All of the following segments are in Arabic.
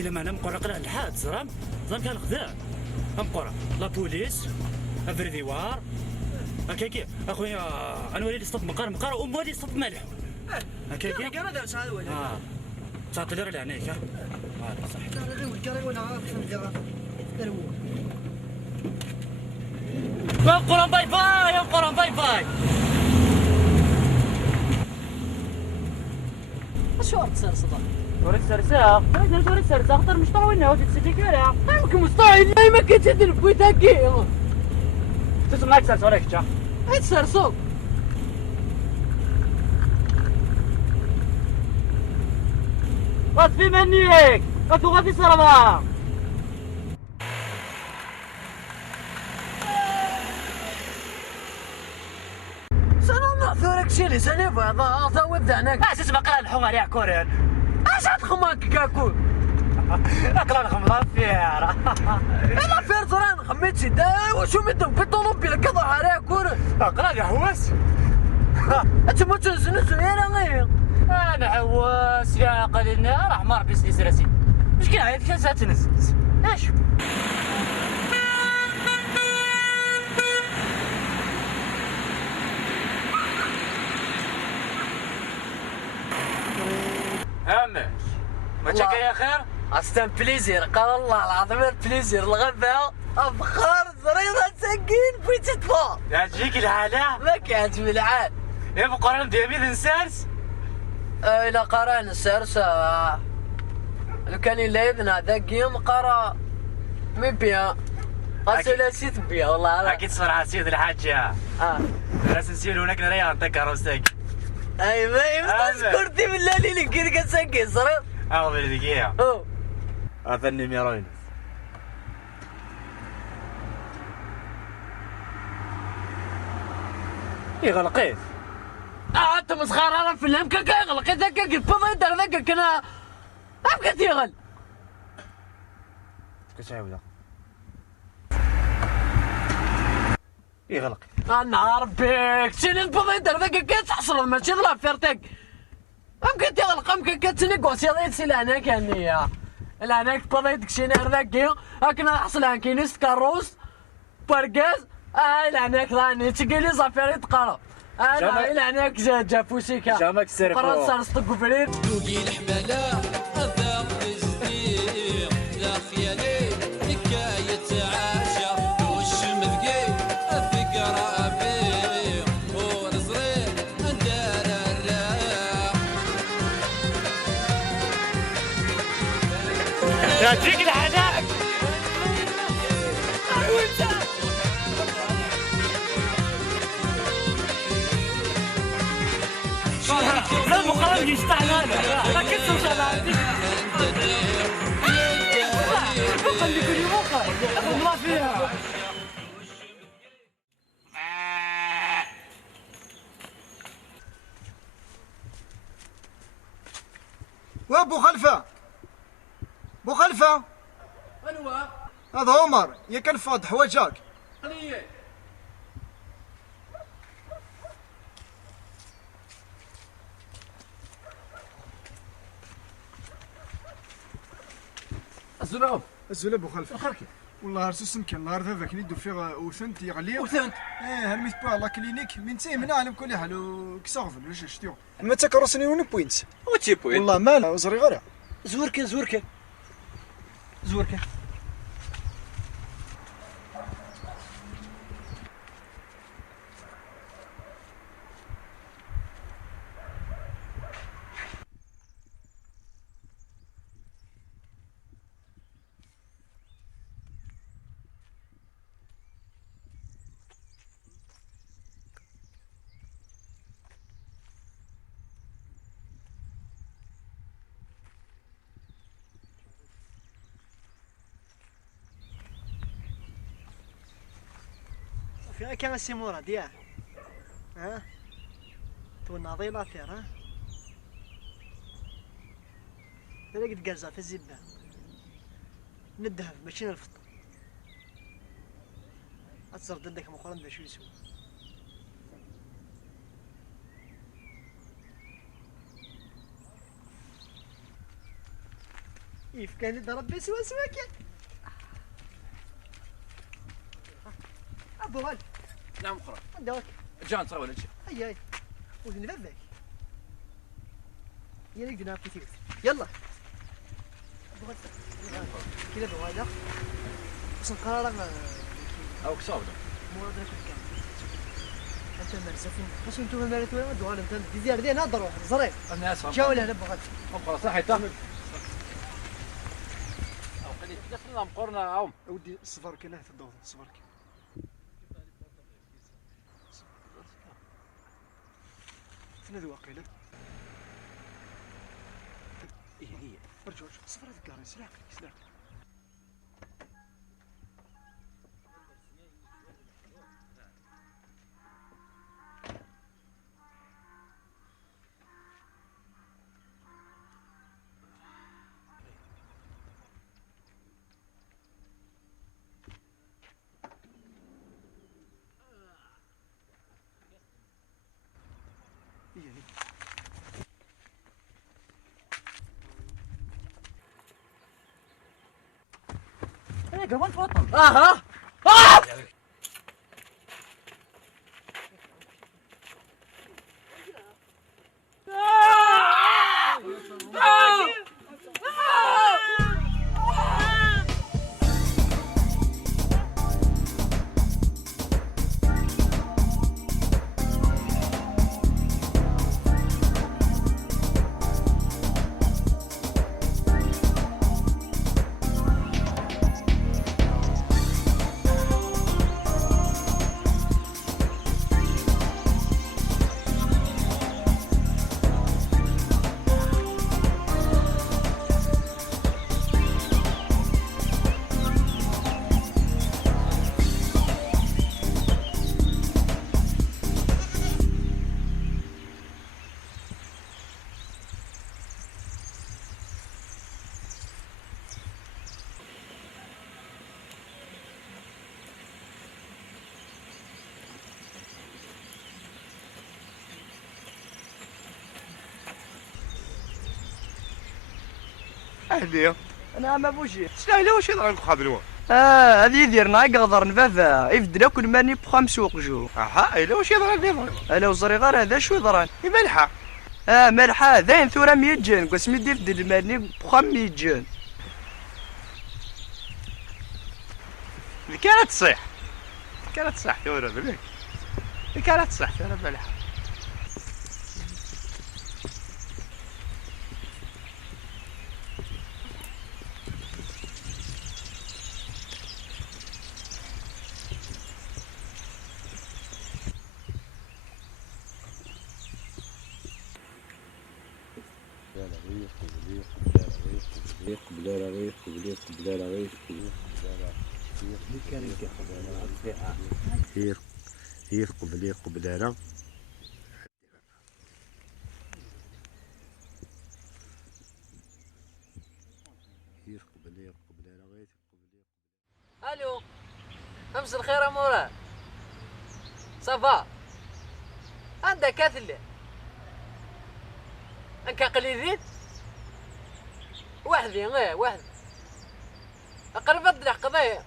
إلا ما أنا مقرا قرا الحاد زرام كان خذا مقرا لا بوليس افريديوار هكاكي اخويا انا وليدي صطب مقار ومولي صطب ملح هكاكي انا دابا شحال ولد تعطي لي غير عينيك صح الكاري وانا عارف شنو ندير يا قران باي باي يا قران باي باي شو تسرسطه توري سرسا توري سرسا خاطر مش طاوينا ودي تسيتي كيرا يمكن مستعين لا ما كتدير بويت هكا تسمعك سرسا وراك جا تسرسو غطفي منيك غطفي سربا سنة ثورك شيلي سنة فاضا ودعناك اساس ما قرا الحمار يا كورين اش تخماك كاكو اقرا الخمر فيها انا فير زران خميت سيدا وشو مدن بطولوبيا كذا عليك كورن اقرا يا حواس انت ما تنسنسو يا غير انا حواس يا قليلنا راح مار بس راسي مشكلة هاي فين ساتنس ايش امش ما تشكى يا خير استن بليزير قال الله العظيم بليزير الغداء افخار زريضه سكين في تطفى يعجبك الحالة ما كانت بالعاد يا بقران ديابيد نسارس الى قران السرسة لو كان الا اذن هذاك يوم قرا مي بيان اسولاسيت بيا والله اكيد صراحة سيد الحاجة راس نسير هناك نريا نتكر وستيك اي ما تذكرتي بالله اللي كيف كتسكي صريح اغفر دقيقة اثني ميرين يغلقيت انت مسخر انا في الهم كاك يغلق ذاك البضا يدير ذاك كنا بقيت يغل كتعاود يغلق انا ربيك شنو البضا يدير ذاك كتحصل ماشي لا فيرتك بقيت يغلق كتنيكوسي سي لهنا كانيا لهناك بضا يدك شي نهار ذاك هاكنا نحصل عن كينيس كاروس بركاز لهناك راني تقولي زافير يتقرا انا لهناك جا فوسيكا جامك سيرفو فرنسا نصدق فريد دوبي الحمالة أذاق تزديق لا خيالي حكاية عاشا وش مذقي الذكرى بيق ونصريح ندار الراق يعطيك الحناك لا مقارنة يستحنا لا كنت توصل عندي خلي كل يوم الله فيها وابو خلفه بو خلفه انوا هذا عمر يا كان فاض حواجاك خليه الزنوب الزول بو خلفه الخركي والله رسوس يمكن النهار هذاك نيدو فيه وثنت يغلي وثنت هرميت با لا كلينيك من تي من عالم كل حال كسافل واش شتيو ما تكرسني ون بوينت وتي بوين والله مال وزري غير زوركا زوركا زوركا فيها كان سي مراد ياه ها تو ناضي لافير ها انا قد قرزه في الزبان ندهب ماشي نرفض اتصر ضدك مقارنة شو يسوي كيف كان يضرب بسوا سوا كان. ابو غالي نعم اخرى عندك جان ترى ولا شيء هيا ولي نبذك يلا قدنا بيتي يلا ابو غالي كذا ابو غالي بس القرار او كساوده مراد لك كان انت مرزفين باش انتم مالتوا يا ابو غالي انت دي زيار دي نهضروا زرير انا اسف جاوا لهنا ابو غالي اخرى صحيت او خلي دخلنا مقرنا او ودي الصفر كان حتى الضوء الصفر كان فين هذا واقيلا هي رجعوا الصفر ذكرني سلاك سلاك هي انا قبل تفضل. اها اهلي انا ما بوجي سلاله واش يضرب الخابلوا هذه ديرنا قدر نفافا يفدلا كل ماني بخام سوق جو اها الا واش يضرب لي الا وزري غير هذا شو ضران ملحه ملحه ذاين ثورة 100 جن قسمي دير الماني بخام 100 جن كانت تصيح كانت تصح ثوره بالك كانت تصح ثوره ملحه هي قبلي قبلانه هي قبلي قبلانه الو امس الخير يا مراد صافا عندك كاثلي انك قليلين وحدي وحدي اقرب اضلع قضيه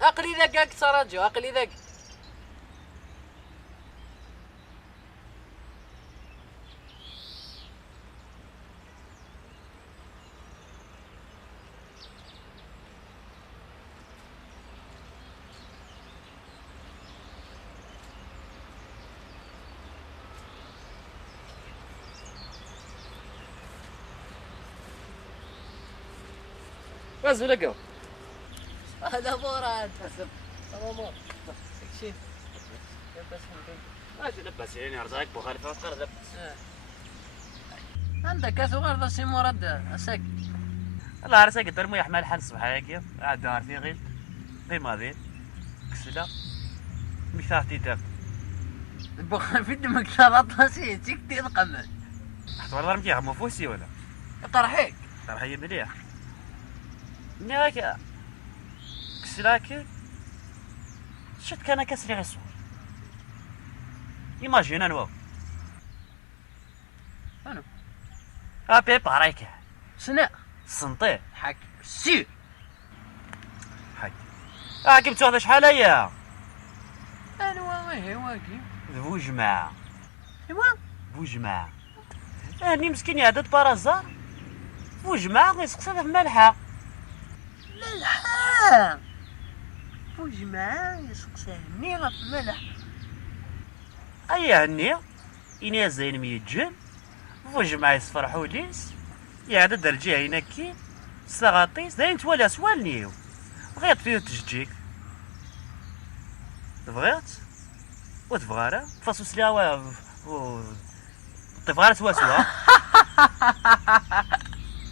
اقلي ذاك سراجو اقلي ذاك بس لقوا هذا مراد هذا مراد شيء لبس اجي لبس يعني ارزاق بخاري فقر لبس. عندك كاس وغير ذا سي مراد اسك الله عرسك ترمو يحمل حل الصبح هيك عاد دار في غيل في ماضي كسلا مثاتي تاب البخار في دمك شرطها سيتيك تقمل حتى والله رمتي هم فوسي ولا طرحيك ترى هي مليح نياك كسلاك شت كان كسري غسو ايماجين انا أنا؟ ابي باريك سناء السنطير حاكم السير. كيف هذا شحال هي انا واكي بوجماعة ايوا بوجماعة هاني مسكين يعدد بارازار بوجماعة يسقسى في ملحة ملحة وجماعة يسقساني غف ملح. أيا هني إني زين ميتجن بوجماعة يصفرحو ليس يعدد رجيه هنا كي سلاغاطيس داين توالي سوالنيو بغيت فيه تجيك تبغيت وتبغارة فاسوس ليها تبغارة سوا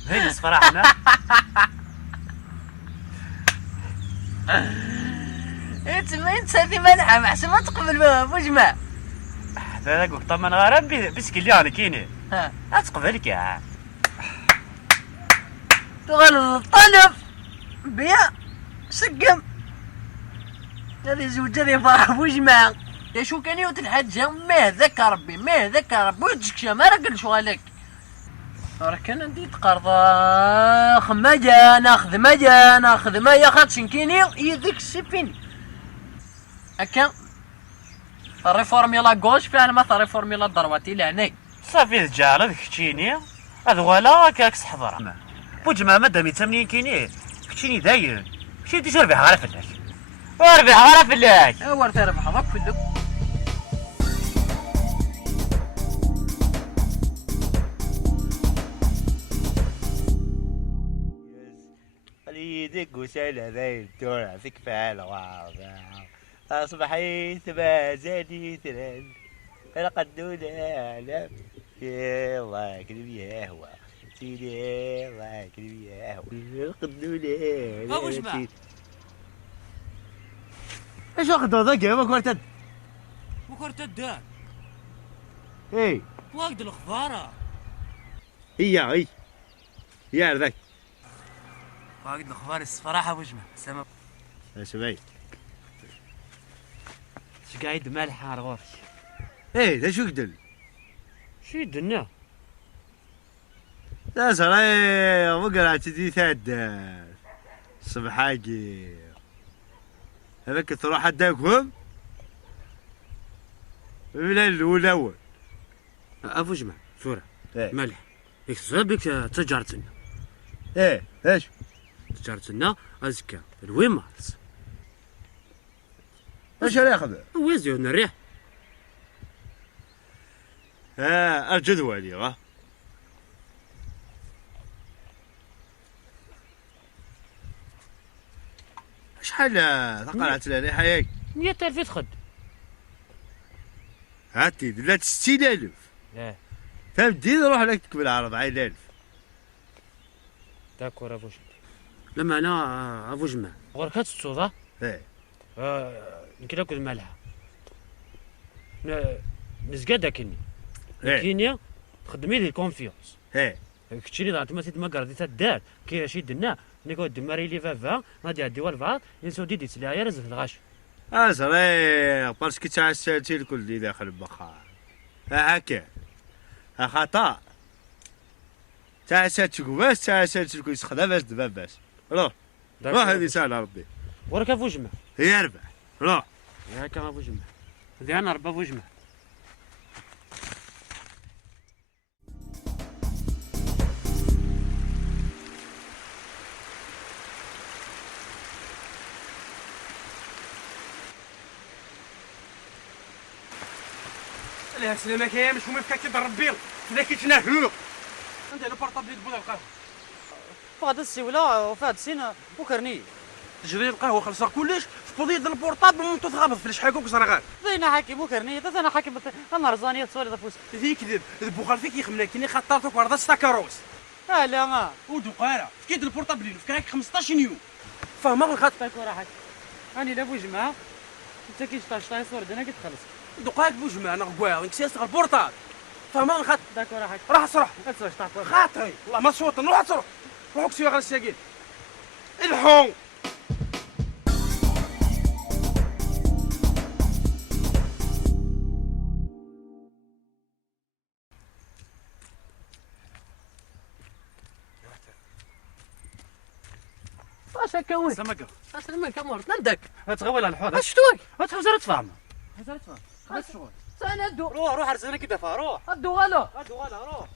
هيدي صفرحنا انت هذه ملحة محسن ما تقبل بوجماعة. هذا قلت طب انا غير بسكلي انا كيني ها اتقبلك يا تغلط الطلب بيا سقم هذه زوجة ذي فرح بوجماعة. يا شو كان يوت الحجة ما ذاك ربي ما ذاك ربي وجهك ما رقل شغالك راه كان عندي تقرضا خماجة ناخذ ما ياخذ شنكيني يذيك السفين هكا الريفورم يلا كوش فعلا ما الريفورم يلا ضربتي لعناي صافي تجارة كتشيني هذا ولا كاكس حضر بوجماعة مادام يتمنين كيني كتشيني داير كتشيني دي شربي غير فلاك وربح غير فلاك اول تربح هذاك في اللب. يدق وسالة باين تورع فيك فعال واضح أصبحيت ما زادي ثلال أنا قدونا أعلم يا الله كلمة يا هو سيدي الله كلمة يا هو قدونا أبو جماعة. ايش واخد هذاك يا مكورتد وكرت الدار اي واقد الخفارة هي ذاك واقد الخفار الصفراحة بوجماعة سما يا شباب شقايد مالحة رغوفي ايه ده شو قدل شو يدنا لا صراي وقرا تدي ثاد صبحاجي هذاك تروح اداكم من الاول أبو جماعة صورة إيه. مالح يكسبك تجارتنا ايه ايش تجارتنا أزكى الوين مارس ايش ياخذ ويزيون الريح الجدول يا شحال ثقلت لنا حياك 100,000 يدخل هاتي دلات 60,000 ايه فهمتي نروح لك تكمل على 40,000 داكور أبو جماعة لما أنا أبو جماعة غركات الصودا ايه يمكن أكل مالها نزقادها كني إيه. كينيا تخدمي لي الكونفيونس ايه كتشيني ضعت ما تيت ما قرديت الدار كي شي دنا نيكو دماري لي فافا غادي يعدي والفاط ينسو دي تسلايا رزق في الغاش صريح باسكو تعسلتي الكل اللي داخل البقاع هكا خطا تعسلت باش تعسلت الكل يسخدها باش دبا باش روح هذه سهله ربي ورك ابو جمع هي ربح روح ياك ابو جمع هذه انا ربا ابو جمع لا سلامة كاين مش هما فكاك يضرب بيض فدا كيتناهلو عندنا بورطابل بودا القهوة فهاد السيوله وفهاد السين وكرني تجري القهوة خلصها كلش في بوضي ديال البورطابل ونطو تغابط في الشحاكوك وصرغات زينا حاكم وكرني انا حاكم انا رزانيه تصوري دفوس ذي كذب البوخال فيك يخمنا كيني خطرتك وردا ستاكاروس لا ما ودقاره فكيت البورطابل فكاك 15 يوم فاهمه الخط تاكل راحك راني لا بو جماعه انت كي شطاش صور دنا كتخلص دقائق بوجمع انا غواها ونكسيس البورطال فاهمه الخط تاكل راحك راح صرح اتسوش تعطي خاطري والله ما صوت نروح تصرح روحك سوي غير الساقين الحون كاوي سمكه اسلم كمرت ندك تغول على الحوض اشتوك تحوزر تفهم هزار تفهم خلاص شغل انا دو روح ارسلنا كده روح الدو غلو هادو غالا روح